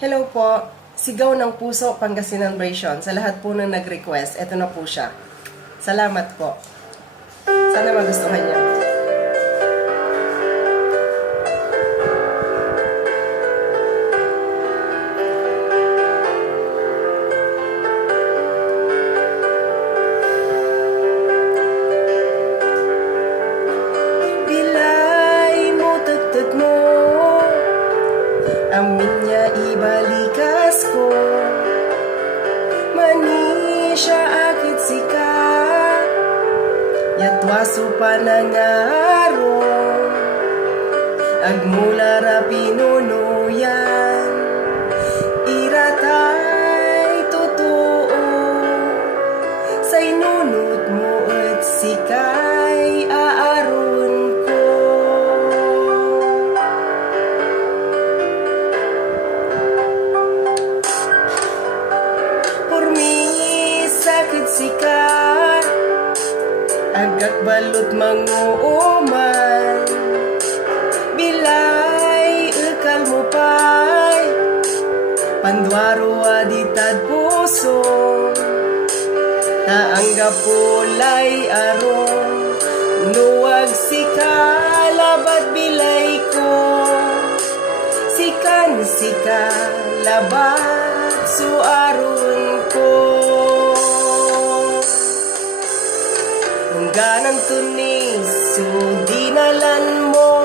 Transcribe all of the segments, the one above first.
Hello po, Sigaw ng Puso, Pangasinan Version. Sa lahat po ng nag-request, eto na po siya. Salamat po. Sana magustuhan niyo. Bilay mo, tagtag mo, amin niya ibalikas ko. Mani siya akit sika, yatwaso panangaro, agmula ra pinunuyan, iratay totoo, sa inunot mo at sikay aaron ko. Sakit sika, agak balot manguuman, bilay ikal mo pa'y pandwaro aditad puso, naanggap pulay arong nuwag sika labat bilay ko, sikan sika labat suaron ko. Ganang tunis, so dinalan mo,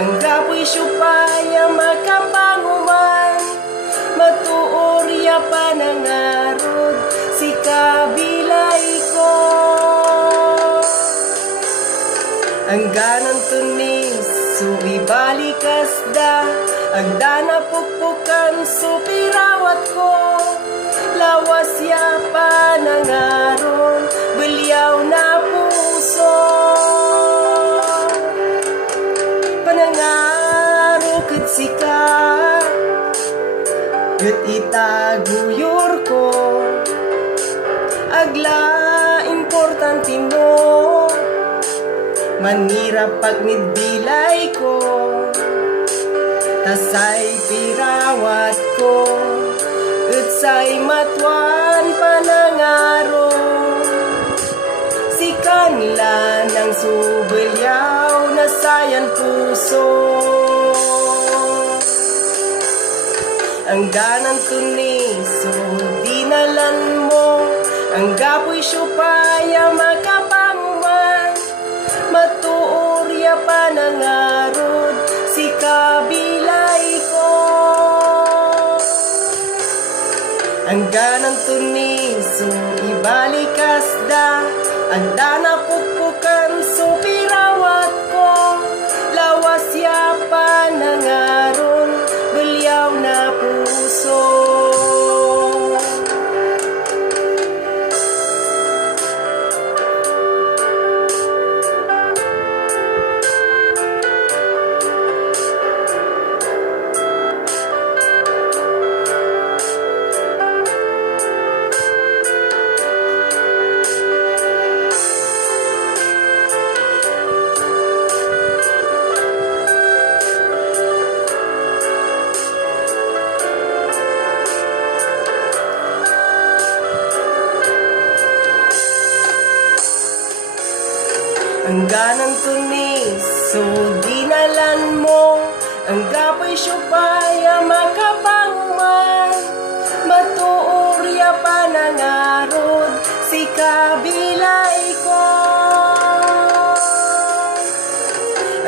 ang gapoy syupaya makapanguman, matuorya panangarod, si kabilay ko. Ang ganang tunis, so ibalikas da, agdana pukpukan, so pirawat ko, lawas ya panangaron, belyaw na puso. Panangaro ket sika, ket itaguyor ko, agla importante mo, manira pagnid bilay ko, tasay pirawat ko, ket say matwan panangaro, kanila ng subelyaw na sayan puso. Ang ganang tunis, so dinalan mo, ang gapoy syupaya makapanguman, matuorya panangarod, si kabilay ko. Ang ganang tunis, so ibalikas da, ang dana pukpukan, so pirawat ko, lawas ya panangaron, belyaw na puso. Ang ganang tunis, so dinalan mo, ang gapoy syupaya makapanguman, matuorya panangarod, si kabilay ko.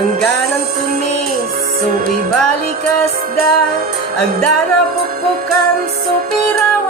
Ang ganang tunis, so ibalikas da, agdana pukpukan, so piraw